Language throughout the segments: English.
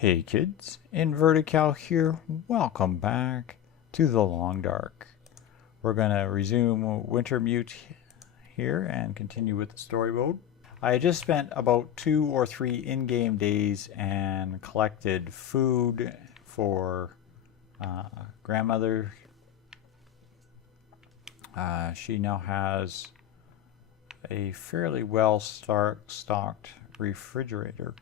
Hey kids, Invertical here. Welcome back to the Long Dark. We're going to resume Wintermute here and continue with the story mode. I just spent about 2 or 3 in-game days and collected food for grandmother. She now has a fairly well stocked refrigerator.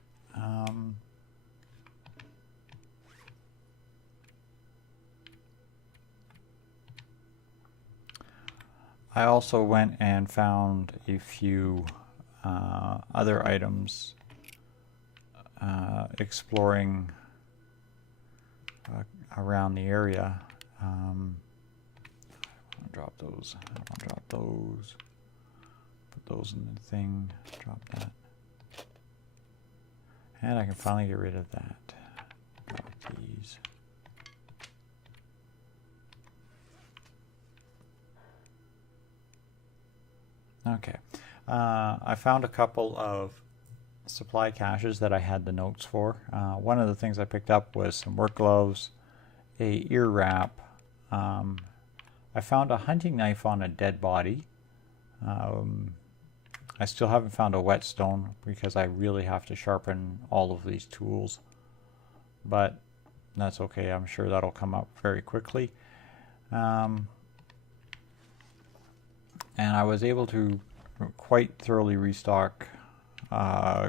I also went and found a few other items exploring around the area. I'll drop those. I want to drop those. Put those in the thing. Drop that. And I can finally get rid of that. Drop these. Okay. I found a couple of supply caches that I had the notes for. One of the things I picked up was some work gloves, a ear wrap. I found a hunting knife on a dead body. I still haven't found a whetstone because I really have to sharpen all of these tools. But that's okay. I'm sure that'll come up very quickly. And I was able to quite thoroughly restock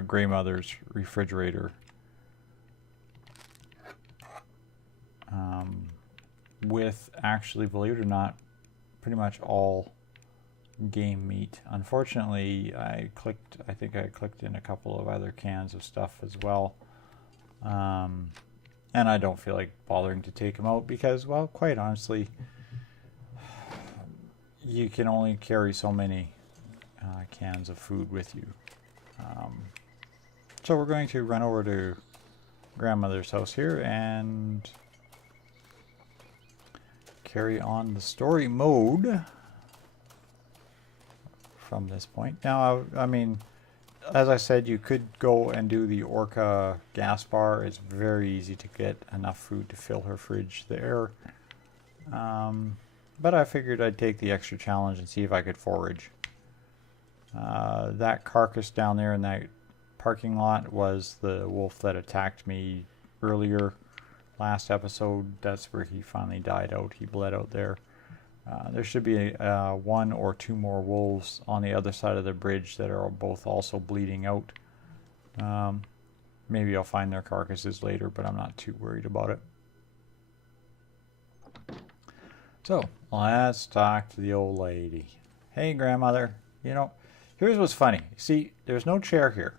Grey Mother's refrigerator with, actually, believe it or not, pretty much all game meat. Unfortunately, I think I clicked in a couple of other cans of stuff as well. And I don't feel like bothering to take them out because, well, quite honestly, you can only carry so many cans of food with you. So we're going to run over to grandmother's house here and carry on the story mode from this point. Now, I mean, as I said, you could go and do the Orca gas bar. It's very easy to get enough food to fill her fridge there. But I figured I'd take the extra challenge and see if I could forage. That carcass down there in that parking lot was the wolf that attacked me earlier last episode. That's where he finally died out. He bled out there. There should be 1 or 2 more wolves on the other side of the bridge that are both also bleeding out. Maybe I'll find their carcasses later, but I'm not too worried about it. So, let's talk to the old lady. Hey, grandmother. You know, here's what's funny. See, there's no chair here.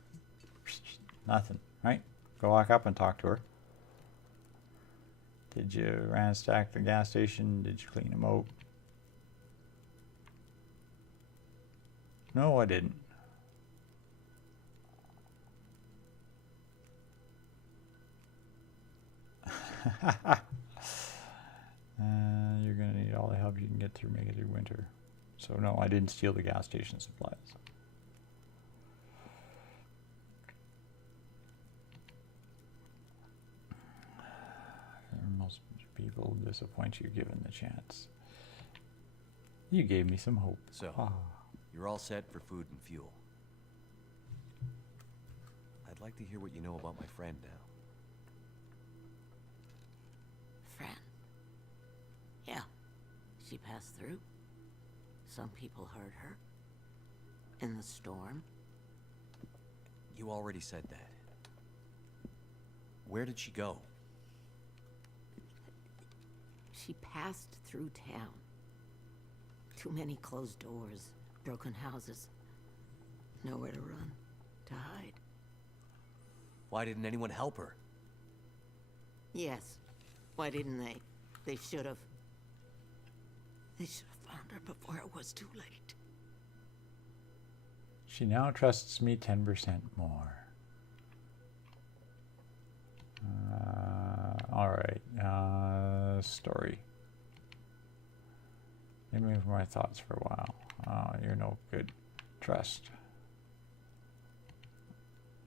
Nothing, right? Go walk up and talk to her. Did you ransack the gas station? Did you clean them out? No, I didn't. You're going to need all the help you can get through, make it through winter. So no, I didn't steal the gas station supplies. Most people disappoint you given the chance. You gave me some hope. So, you're all set for food and fuel. I'd like to hear what you know about my friend now. Friend? Yeah, she passed through. Some people heard her. In the storm. You already said that. Where did she go? She passed through town. Too many closed doors, broken houses. Nowhere to run, to hide. Why didn't anyone help her? Yes. Why didn't they? They should have. They should have found her before it was too late. She now trusts me 10% more. Alright, story. Leave me with my thoughts for a while. You're no good. Trust.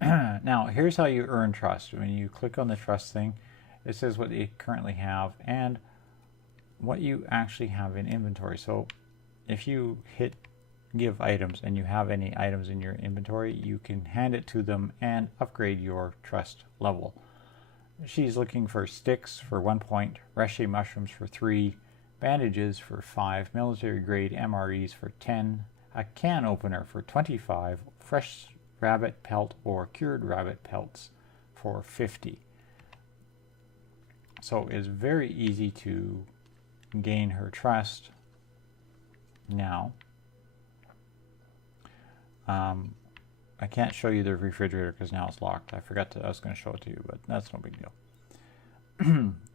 Now, here's how you earn trust. When you click on the trust thing, it says what you currently have and what you actually have in inventory. So if you hit give items and you have any items in your inventory, you can hand it to them and upgrade your trust level. She's looking for sticks for 1 point, reshe mushrooms for 3, bandages for 5, military grade MREs for 10, a can opener for 25, fresh rabbit pelt or cured rabbit pelts for 50. So it's very easy to gain her trust now. I can't show you the refrigerator because now it's locked. I was going to show it to you, but that's no big deal.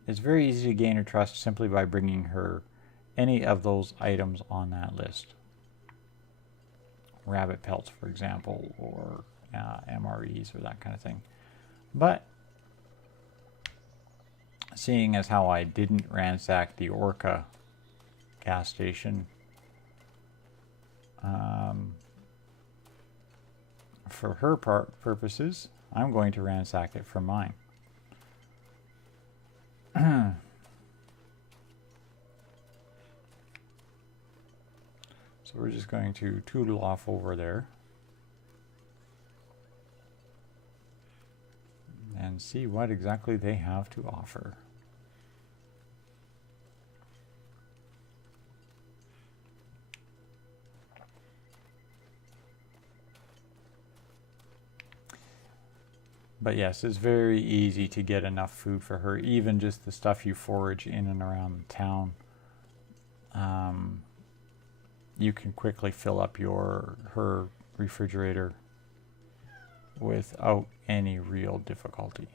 It's very easy to gain her trust simply by bringing her any of those items on that list. Rabbit pelts, for example, or MREs or that kind of thing. But seeing as how I didn't ransack the Orca gas station, for her purposes, I'm going to ransack it for mine. So we're just going to tootle off over there and see what exactly they have to offer. But yes, it's very easy to get enough food for her, even just the stuff you forage in and around town. You can quickly fill up her refrigerator without any real difficulty.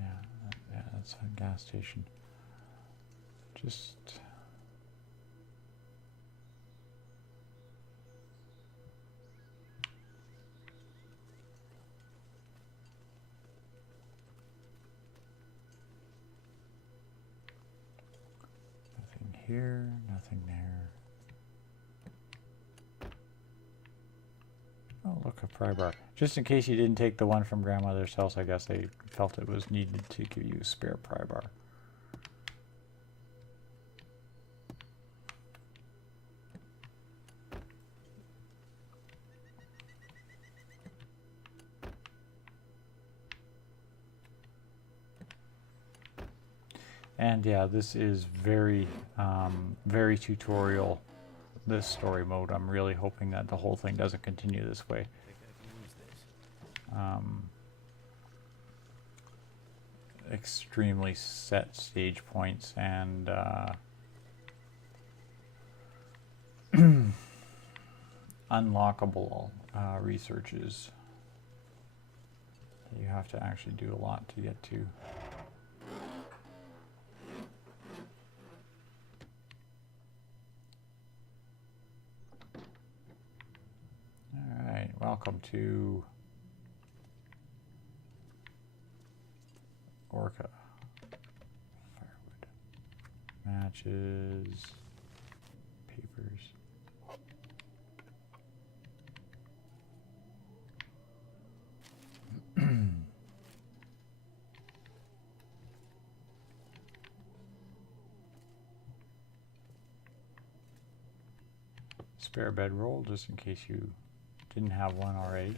Yeah, that's a gas station. Just nothing here, nothing there. Oh, look, a pry bar. Just in case you didn't take the one from grandmother's house, I guess they felt it was needed to give you a spare pry bar. And yeah, this is very, very tutorial, this story mode. I'm really hoping that the whole thing doesn't continue this way. Extremely set stage points and unlockable researches that you have to actually do a lot to get to. Welcome to Orca. Firewood. Matches. Papers. Spare bedroll, just in case you didn't have one already.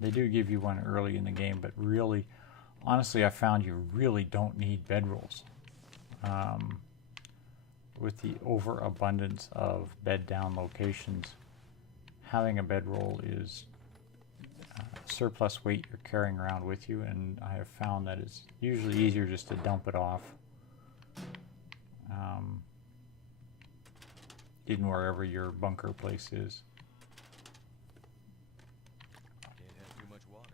They do give you one early in the game, but really, honestly, I found you really don't need bedrolls. With the overabundance of bed down locations, having a bedroll is surplus weight you're carrying around with you, and I have found that it's usually easier just to dump it off in wherever your bunker place is. Can't have too much water.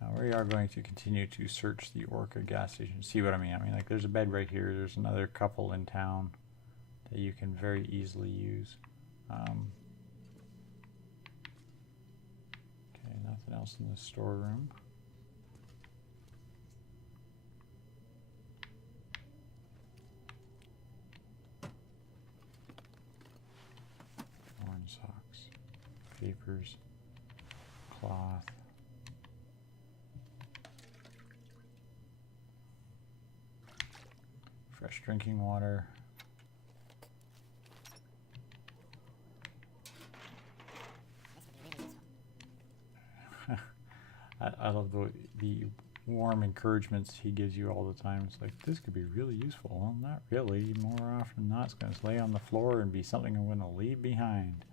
Now we are going to continue to search the Orca gas station. See what I mean? I mean, like, there's a bed right here. There's another couple in town that you can very easily use. Okay, nothing Nothing else in the storeroom. Worn socks, papers, cloth. Fresh drinking water. I love the warm encouragements he gives you all the time. It's like, this could be really useful. Well, not really. More often than not, it's going to lay on the floor and be something I'm going to leave behind.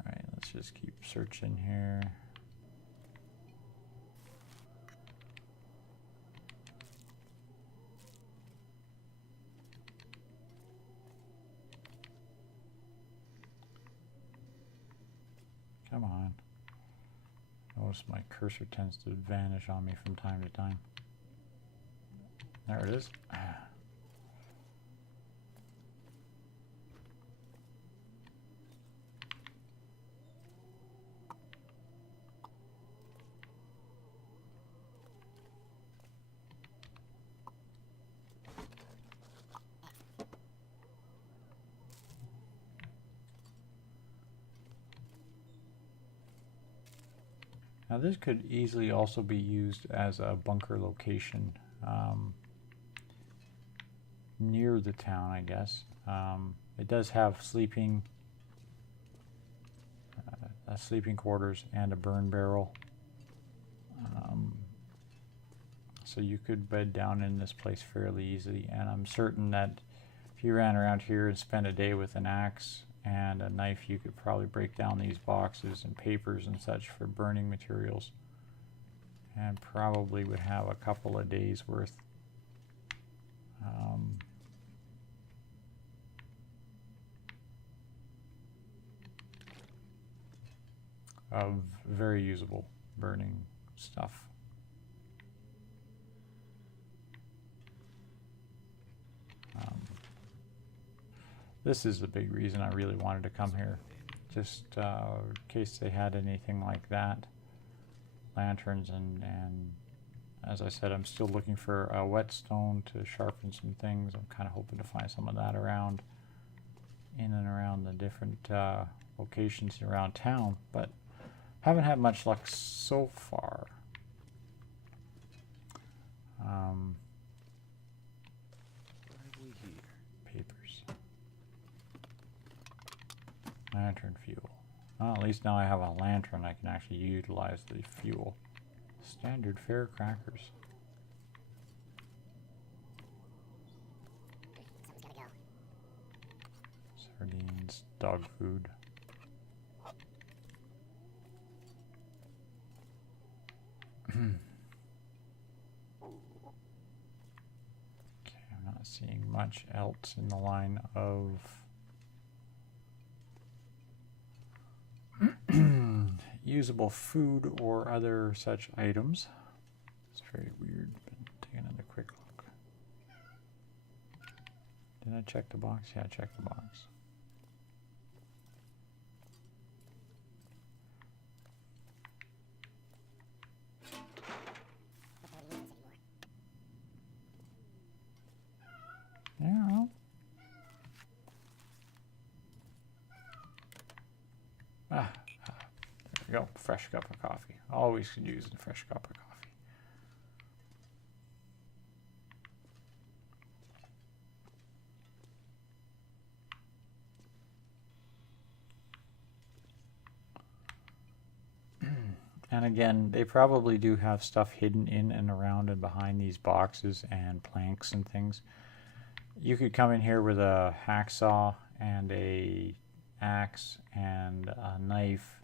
Alright, let's just keep searching here. Come on. Notice my cursor tends to vanish on me from time to time. There it is. Now this could easily also be used as a bunker location near the town, I guess. It does have sleeping quarters and a burn barrel. So you could bed down in this place fairly easily, and I'm certain that if you ran around here and spent a day with an axe and a knife, you could probably break down these boxes and papers and such for burning materials, and probably would have a couple of days worth. Of very usable burning stuff. This is the big reason I really wanted to come here, just in case they had anything like that. Lanterns and as I said, I'm still looking for a whetstone to sharpen some things. I'm kind of hoping to find some of that around, in and around the different locations around town, but haven't had much luck so far. What have we here? Papers. Lantern fuel. Well, at least now I have a lantern. I can actually utilize the fuel. Standard fare crackers. Sardines, dog food. Okay, I'm not seeing much else in the line of usable food or other such items. It's very weird, but take another quick look. Did I check the box? Yeah, I checked the box. Yeah. There we go. Fresh cup of coffee. Always could use a fresh cup of coffee. And again, they probably do have stuff hidden in and around and behind these boxes and planks and things. You could come in here with a hacksaw and a axe and a knife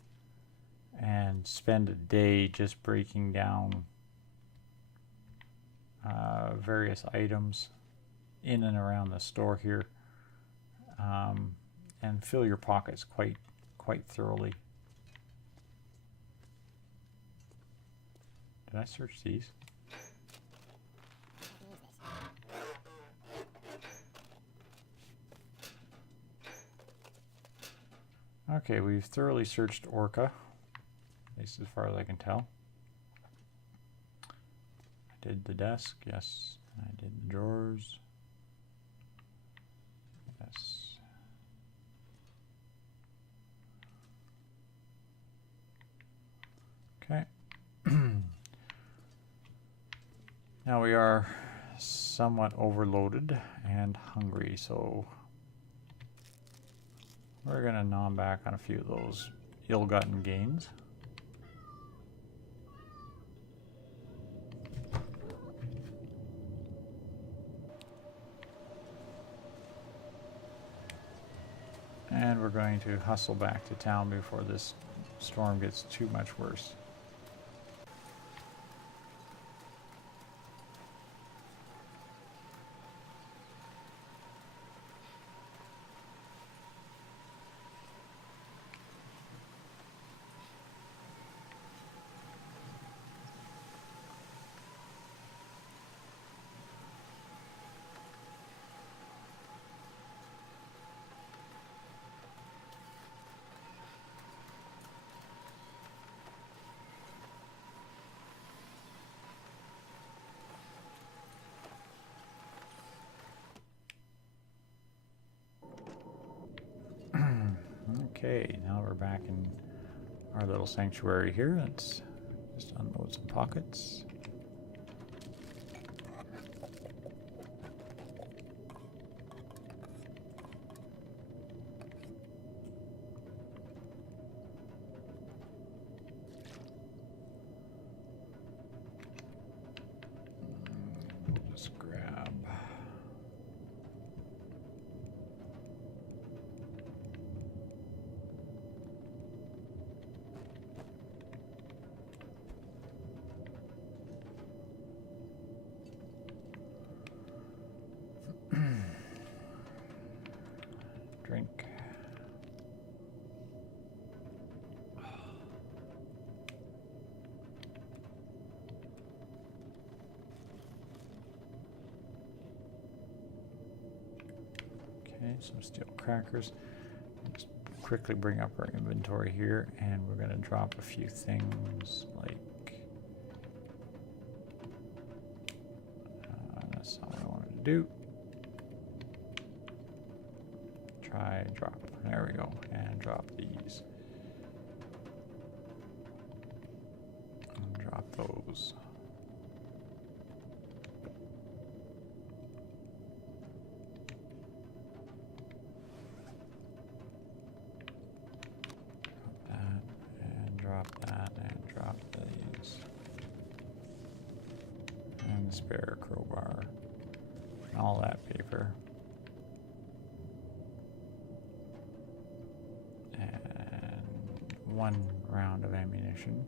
and spend a day just breaking down various items in and around the store here, and fill your pockets quite thoroughly. Did I search these? Okay, Okay, we've thoroughly searched Orca, at least as far as I can tell. I did the desk, yes. I did the drawers. Yes. Okay. Now we are somewhat overloaded and hungry, so we're going to nom back on a few of those ill-gotten gains. And we're going to hustle back to town before this storm gets too much worse. Okay, now we're back in our little sanctuary here. Let's just unload some pockets. We'll just grab. Drink. Okay, some steel crackers. Just quickly bring up our inventory here, and we're going to drop a few things like. That's not what I wanted to do. Try drop. There we go. And drop these. And drop those. Drop that. And drop that. And drop these. And the spare crowbar. And all that paper. One round of ammunition.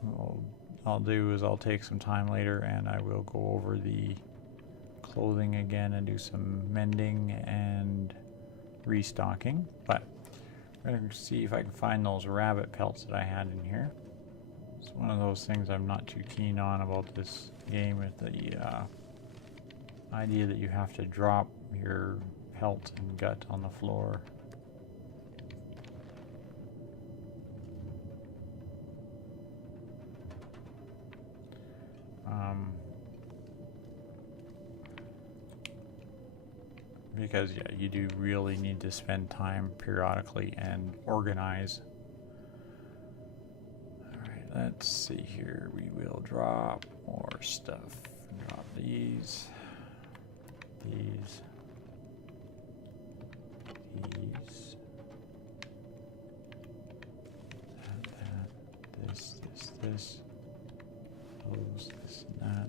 What I'll do is I'll take some time later and I will go over the clothing again and do some mending and restocking. But I'm going to see if I can find those rabbit pelts that I had in here. It's one of those things I'm not too keen on about this game with the idea that you have to drop your pelt and gut on the floor. Because yeah, you do really need to spend time periodically and organize. Alright, let's see here. We will drop more stuff. Drop these. These. That. This. Those, this and that.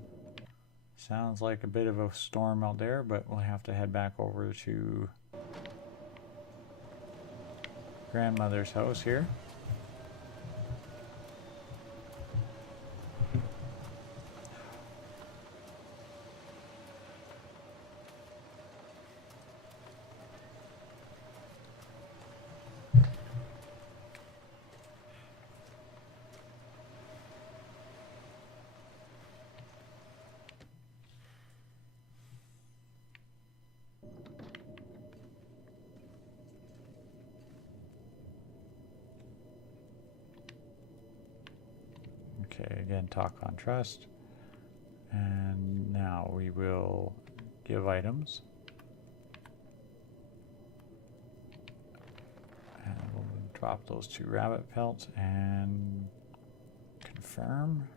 Sounds like a bit of a storm out there, but we'll have to head back over to grandmother's house here. Okay, again, talk on trust. And now we will give items. And we'll drop those 2 rabbit pelts and confirm.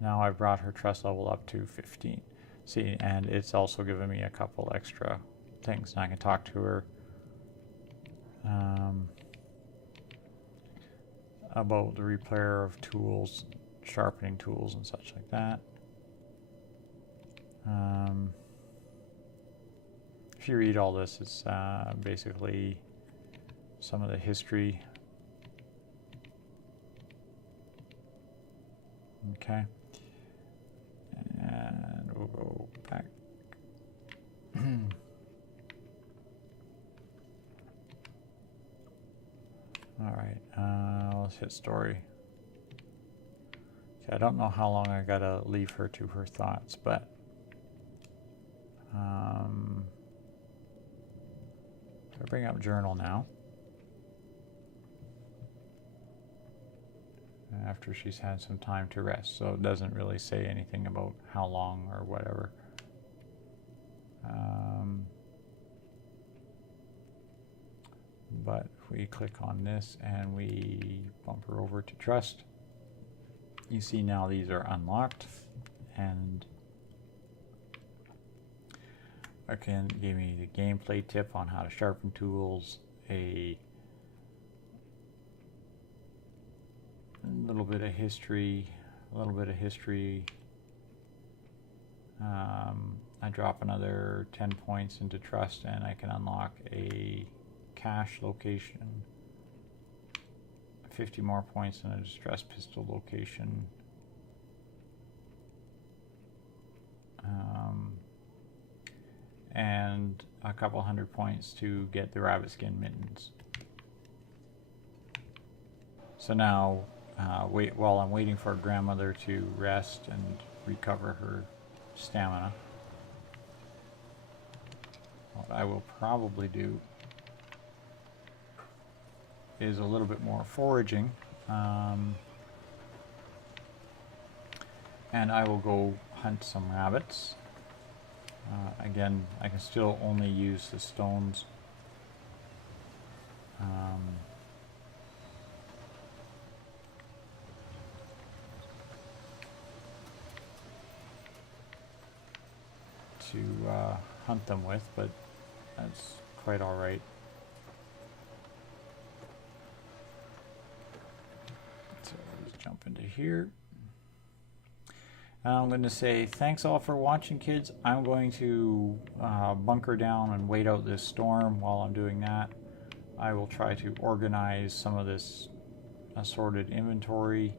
Now I brought her trust level up to 15. See, and it's also given me a couple extra things. And I can talk to her about the repair of tools, sharpening tools and such like that. If you read all this, it's basically some of the history. Okay. And we'll go back. Alright, let's hit story. Okay, I don't know how long I gotta leave her to her thoughts, but I bring up journal now. After she's had some time to rest, so it doesn't really say anything about how long or whatever. But if we click on this and we bump her over to trust, you see now these are unlocked, and again gave me the gameplay tip on how to sharpen tools, a little bit of history, I drop another 10 points into trust and I can unlock a cache location, 50 more points in a distress pistol location, and a couple 100 points to get the rabbit skin mittens. So now while I'm waiting for grandmother to rest and recover her stamina, what I will probably do is a little bit more foraging, and I will go hunt some rabbits. Again, I can still only use the stones. To hunt them with, but that's quite all right. So let's jump into here. I'm going to say thanks all for watching, kids. I'm going to bunker down and wait out this storm. While I'm doing that, I will try to organize some of this assorted inventory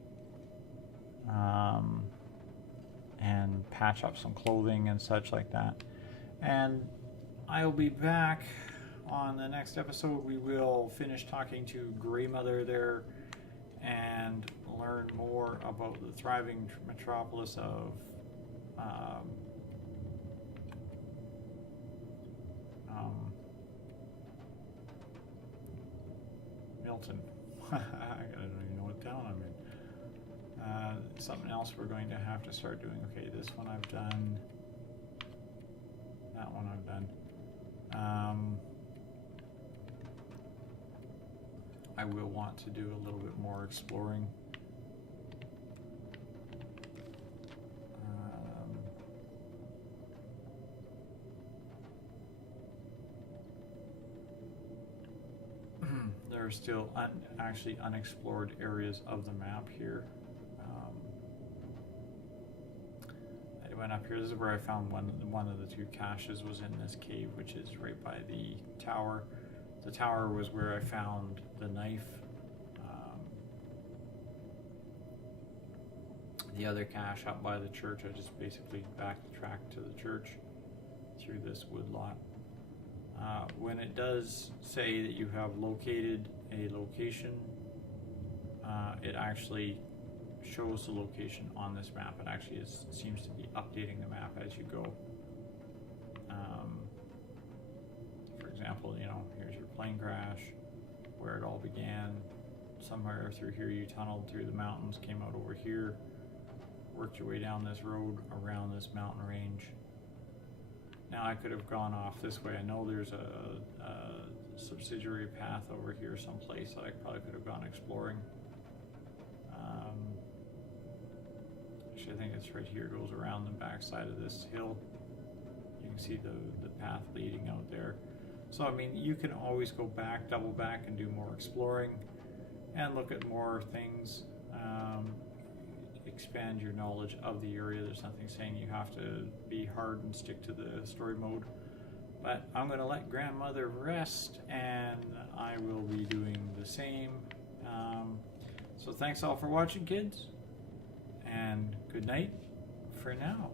and patch up some clothing and such like that. And I'll be back on the next episode. We will finish talking to Grey Mother there and learn more about the thriving metropolis of Milton. I don't even know what town I'm in. Something else we're going to have to start doing. Okay, this one I've done. That one I've done. I will want to do a little bit more exploring. There are still actually unexplored areas of the map here. I went up here. This is where I found one of the 2 caches was in this cave, which is right by the tower. The tower was where I found the knife. The other cache up by the church, I just basically backtracked to the church through this woodlot. When it does say that you have located a location, it actually shows the location on this map. It actually seems to be updating the map as you go. For example, here's your plane crash, where it all began, somewhere through here. You tunneled through the mountains, came out over here, worked your way down this road around this mountain range. Now I could have gone off this way. I know there's a subsidiary path over here someplace that I probably could have gone exploring. Actually, I think it's right here. It goes around the backside of this hill. You can see the path leading out there. So I mean, you can always go back, double back, and do more exploring and look at more things. Expand your knowledge of the area. There's nothing saying you have to be hard and stick to the story mode. But I'm going to let grandmother rest, and I will be doing the same. So thanks all for watching, kids, and good night for now.